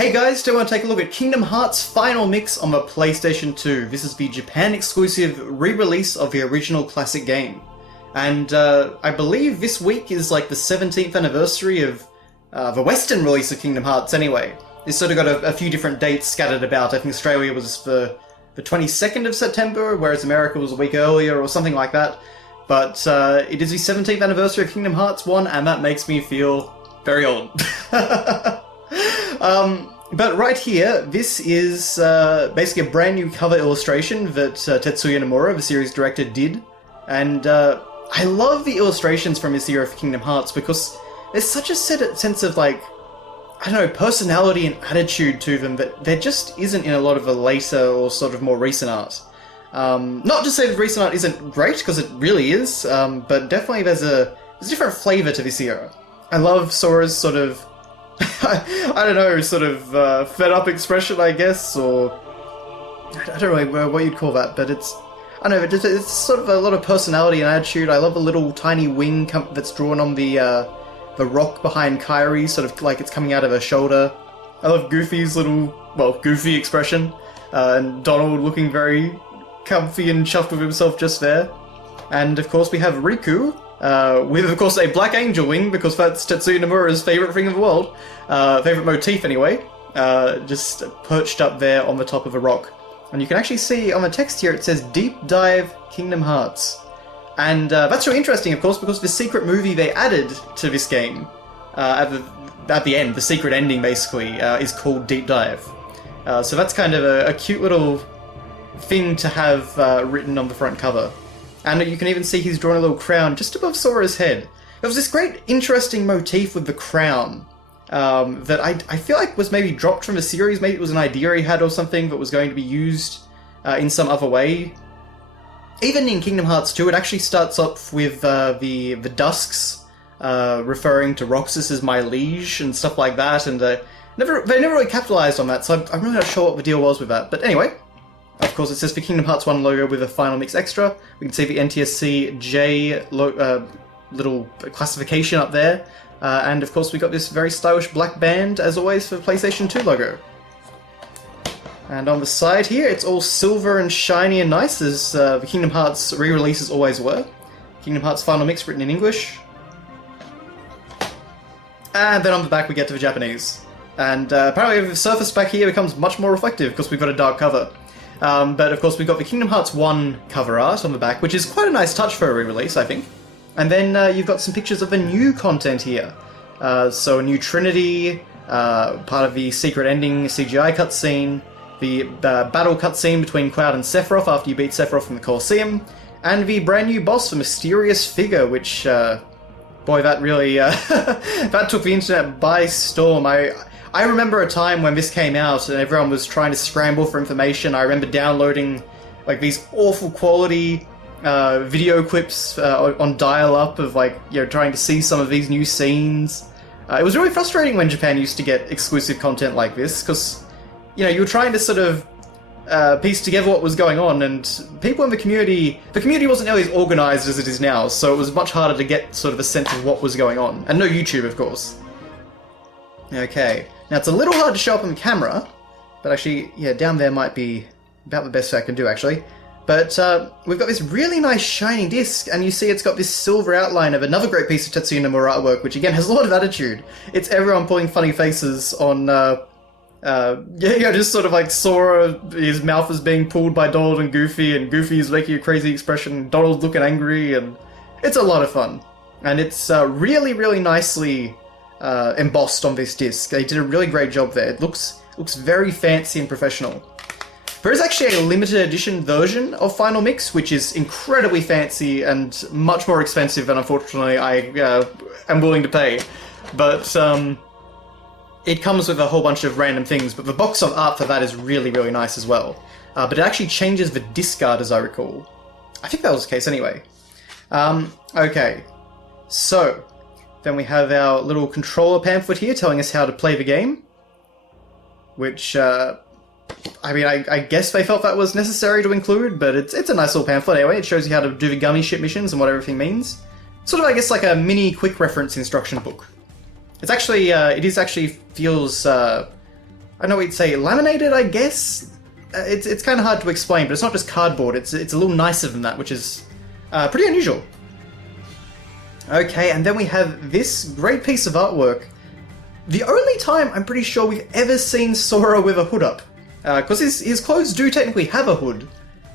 Hey guys, do you want to take a look at Kingdom Hearts Final Mix on the PlayStation 2? This is the Japan exclusive re-release of the original classic game. And I believe this week is like the 17th anniversary of the Western release of Kingdom Hearts anyway. It's sort of got a few different dates scattered about. I think Australia was the 22nd of September, whereas America was a week earlier or something like that. But it is the 17th anniversary of Kingdom Hearts 1, and that makes me feel very old. But right here, this is basically a brand new cover illustration that Tetsuya Nomura, the series director, did. And I love the illustrations from this era of Kingdom Hearts because there's such a sense of, like, I don't know, personality and attitude to them that there just isn't in a lot of the later or sort of more recent art. Not to say that recent art isn't great, because it really is, but definitely there's a different flavour to this era. I love Sora's sort of, I don't know, sort of fed up expression, I guess, or I don't know what you'd call that, but it's, I don't know, it's sort of a lot of personality and attitude. I love the little tiny wing that's drawn on the rock behind Kairi, sort of like it's coming out of her shoulder. I love Goofy's little, well, goofy expression, and Donald looking very comfy and chuffed with himself just there. And of course we have Riku, with of course a black angel wing, because that's Tetsuya Nomura's favourite thing in the world, favourite motif anyway, just perched up there on the top of a rock. And you can actually see on the text here it says Deep Dive Kingdom Hearts. And that's really interesting, of course, because the secret movie they added to this game, at the end, the secret ending basically, is called Deep Dive. So that's kind of a cute little thing to have written on the front cover. And you can even see he's drawn a little crown just above Sora's head. There was this great interesting motif with the crown that I feel like was maybe dropped from the series. Maybe it was an idea he had or something that was going to be used in some other way. Even in Kingdom Hearts 2, it actually starts off with the Dusks referring to Roxas as my liege and stuff like that, and they never really capitalized on that, so I'm really not sure what the deal was with that. But anyway, of course, it says the Kingdom Hearts 1 logo with a Final Mix extra. We can see the NTSC-J little classification up there. And of course, we got this very stylish black band, as always, for the PlayStation 2 logo. And on the side here, it's all silver and shiny and nice, as the Kingdom Hearts re-releases always were. Kingdom Hearts Final Mix written in English. And then on the back, we get to the Japanese. And apparently, the surface back here becomes much more reflective because we've got a dark cover. But of course we've got the Kingdom Hearts 1 cover art on the back, which is quite a nice touch for a re-release, I think. And then you've got some pictures of the new content here. So a new Trinity, part of the secret ending CGI cutscene, the battle cutscene between Cloud and Sephiroth after you beat Sephiroth in the Colosseum, and the brand new boss, the Mysterious Figure, which, boy, that really, that took the internet by storm. I remember a time when this came out and everyone was trying to scramble for information. I remember downloading like these awful quality video clips on dial-up of, like, you know, trying to see some of these new scenes. It was really frustrating when Japan used to get exclusive content like this, because, you know, you were trying to sort of piece together what was going on, and people in the community wasn't nearly as organised as it is now, so it was much harder to get sort of a sense of what was going on. And no YouTube, of course. Okay. Now, it's a little hard to show up on camera, but actually, yeah, down there might be about the best I can do, actually. But we've got this really nice shining disc, and you see it's got this silver outline of another great piece of Tetsuya Nomura artwork, which again has a lot of attitude. It's everyone pulling funny faces on, just sort of like Sora, his mouth is being pulled by Donald and Goofy is making a crazy expression, Donald's looking angry, and it's a lot of fun. And it's really, really nicely embossed on this disc. They did a really great job there. It looks very fancy and professional. There is actually a limited edition version of Final Mix, which is incredibly fancy and much more expensive than, unfortunately, I am willing to pay. But it comes with a whole bunch of random things, but the box of art for that is really, really nice as well. But it actually changes the disc art, as I recall. I think that was the case anyway. Okay, so then we have our little controller pamphlet here telling us how to play the game, which, I mean, I guess they felt that was necessary to include, but it's a nice little pamphlet anyway. It shows you how to do the gummy ship missions and what everything means. Sort of, I guess, like a mini quick reference instruction book. It's actually, feels I know what you'd say, laminated, I guess? It's kind of hard to explain, but it's not just cardboard, it's a little nicer than that, which is pretty unusual. Okay, and then we have this great piece of artwork. The only time I'm pretty sure we've ever seen Sora with a hood up. Because his clothes do technically have a hood.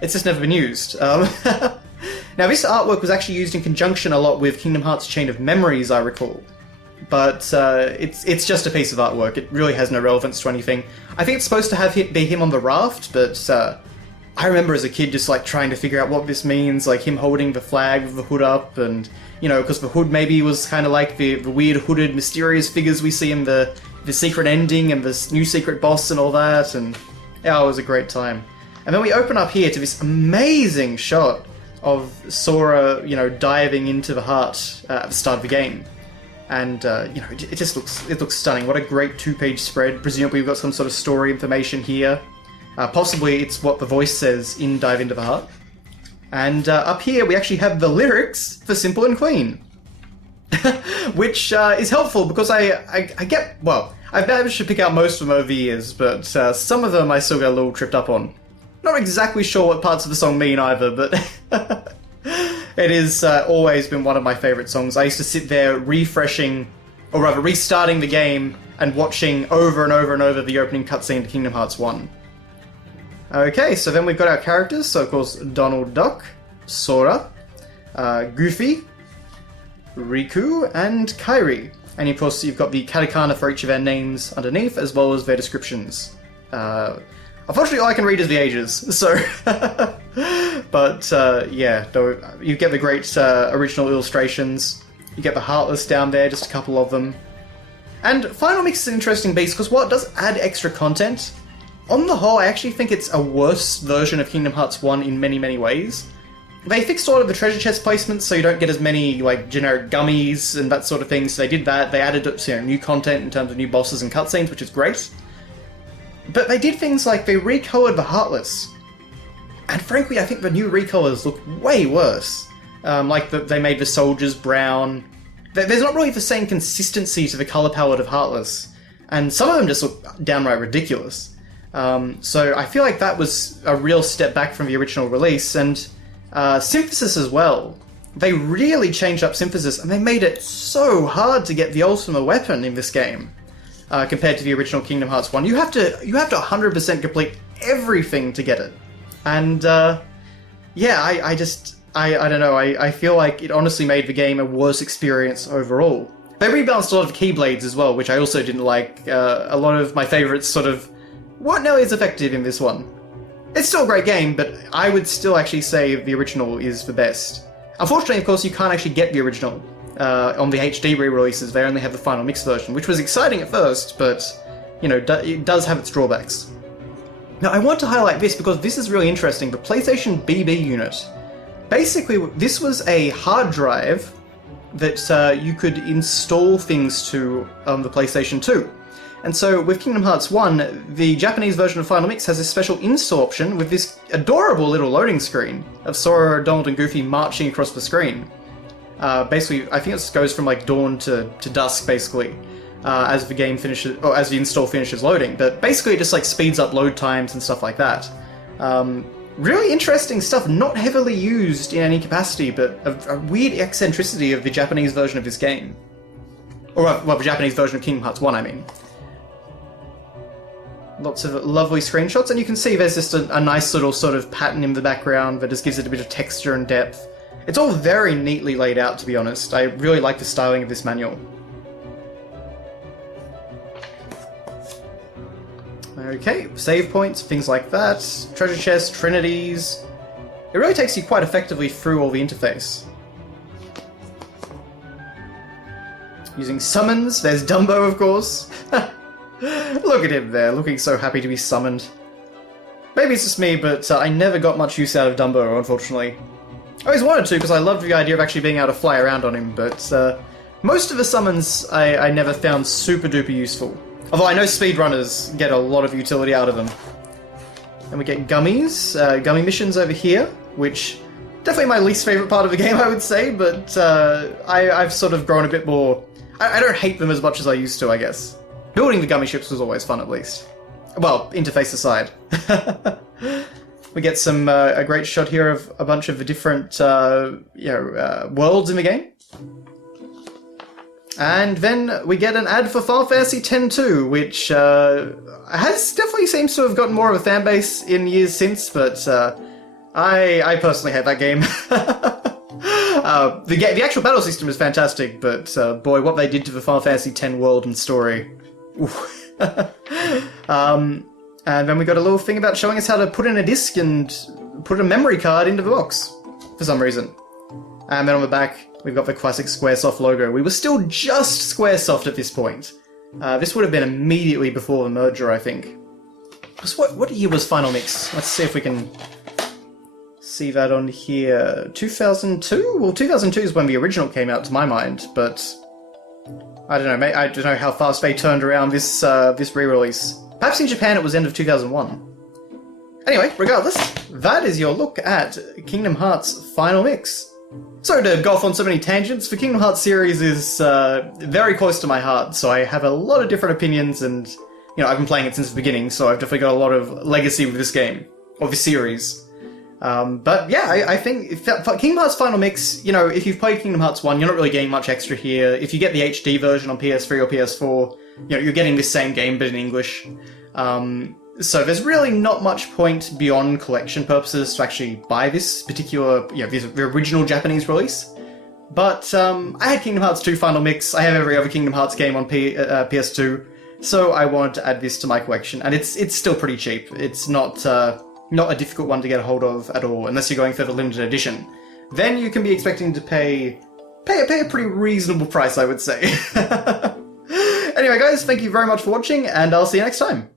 It's just never been used. Now, this artwork was actually used in conjunction a lot with Kingdom Hearts Chain of Memories, I recall. But it's just a piece of artwork. It really has no relevance to anything. I think it's supposed to be him on the raft, but I remember as a kid just like trying to figure out what this means, like him holding the flag with the hood up, and you know, because the hood maybe was kind of like the weird hooded mysterious figures we see in the secret ending and the new secret boss and all that, and yeah, it was a great time. And then we open up here to this amazing shot of Sora, you know, diving into the heart at the start of the game. And, you know, it looks stunning. What a great two-page spread. Presumably we've got some sort of story information here. Possibly it's what the voice says in Dive Into the Heart. And up here we actually have the lyrics for Simple and Clean. Which is helpful because I get, well, I've managed to pick out most of them over the years, but some of them I still get a little tripped up on. Not exactly sure what parts of the song mean either, but it has always been one of my favourite songs. I used to sit there refreshing, or rather restarting the game and watching over and over and over the opening cutscene to Kingdom Hearts 1. Okay, so then we've got our characters, so of course Donald Duck, Sora, Goofy, Riku, and Kairi. And of course you've got the katakana for each of their names underneath, as well as their descriptions. Unfortunately, all I can read is the ages, so... but, yeah, you get the great original illustrations. You get the Heartless down there, just a couple of them. And Final Mix is an interesting beast, because while it does add extra content, on the whole, I actually think it's a worse version of Kingdom Hearts 1 in many, many ways. They fixed a lot of the treasure chest placements, so you don't get as many, like, generic gummies and that sort of thing, so they did that. They added, you know, new content in terms of new bosses and cutscenes, which is great. But they did things like they recolored the Heartless. And frankly, I think the new recolors look way worse. They made the soldiers brown. There's not really the same consistency to the color palette of Heartless. And some of them just look downright ridiculous. So I feel like that was a real step back from the original release. And Synthesis as well. They really changed up Synthesis, and they made it so hard to get the ultimate weapon in this game. Compared to the original Kingdom Hearts 1. You have to 100% complete everything to get it. And, yeah, I don't know, I feel like it honestly made the game a worse experience overall. They rebalanced a lot of Keyblades as well, which I also didn't like. A lot of my favourites sort of weren't nearly as effective in this one. It's still a great game, but I would still actually say the original is the best. Unfortunately, of course, you can't actually get the original. On the HD re-releases, they only have the Final Mix version, which was exciting at first, but, you know, it does have its drawbacks. Now, I want to highlight this because this is really interesting, the PlayStation BB unit. Basically, this was a hard drive that you could install things to on the PlayStation 2. And so, with Kingdom Hearts 1, the Japanese version of Final Mix has this special install option with this adorable little loading screen of Sora, Donald, and Goofy marching across the screen. Basically, I think it goes from like dawn to dusk, basically, as the game finishes, or as the install finishes loading. But basically, it just like speeds up load times and stuff like that. Really interesting stuff, not heavily used in any capacity, but a weird eccentricity of the Japanese version of this game. Or, well, the Japanese version of Kingdom Hearts 1, I mean. Lots of lovely screenshots, and you can see there's just a nice little sort of pattern in the background that just gives it a bit of texture and depth. It's all very neatly laid out, to be honest. I really like the styling of this manual. Okay, save points, things like that. Treasure chests, trinities. It really takes you quite effectively through all the interface. Using summons, there's Dumbo, of course. Look at him there, looking so happy to be summoned. Maybe it's just me, but I never got much use out of Dumbo, unfortunately. I always wanted to, because I loved the idea of actually being able to fly around on him, but most of the summons I never found super duper useful. Although I know speedrunners get a lot of utility out of them. And we get gummies, gummy missions over here, which definitely my least favourite part of the game, I would say, but I've sort of grown a bit more... I don't hate them as much as I used to, I guess. Building the gummy ships was always fun, at least. Well, interface aside. We get some a great shot here of a bunch of the different worlds in the game. And then we get an ad for Final Fantasy X-2, which has definitely seems to have gotten more of a fan base in years since, but I personally hate that game. The actual battle system is fantastic, but boy, what they did to the Final Fantasy X world and story. And then we got a little thing about showing us how to put in a disc and put a memory card into the box, for some reason. And then on the back, we've got the classic Squaresoft logo. We were still just Squaresoft at this point. This would have been immediately before the merger, I think. What year was Final Mix? Let's see if we can see that on here. 2002? Well, 2002 is when the original came out, to my mind, but I don't know. I don't know how fast they turned around this re-release. Perhaps in Japan it was end of 2001. Anyway, regardless, that is your look at Kingdom Hearts Final Mix. Sorry to go off on so many tangents. The Kingdom Hearts series is very close to my heart, so I have a lot of different opinions, and I've been playing it since the beginning, so I've definitely got a lot of legacy with this game, or the series. But yeah, I think Kingdom Hearts Final Mix, if you've played Kingdom Hearts 1, you're not really getting much extra here. If you get the HD version on PS3 or PS4, you're getting this same game, but in English. So there's really not much point beyond collection purposes to actually buy this particular, the original Japanese release. But I had Kingdom Hearts 2 Final Mix, I have every other Kingdom Hearts game on PS2, so I wanted to add this to my collection, and it's still pretty cheap. It's not a difficult one to get a hold of at all, unless you're going for the limited edition. Then you can be expecting to pay a pretty reasonable price, I would say. Anyway guys, thank you very much for watching, and I'll see you next time.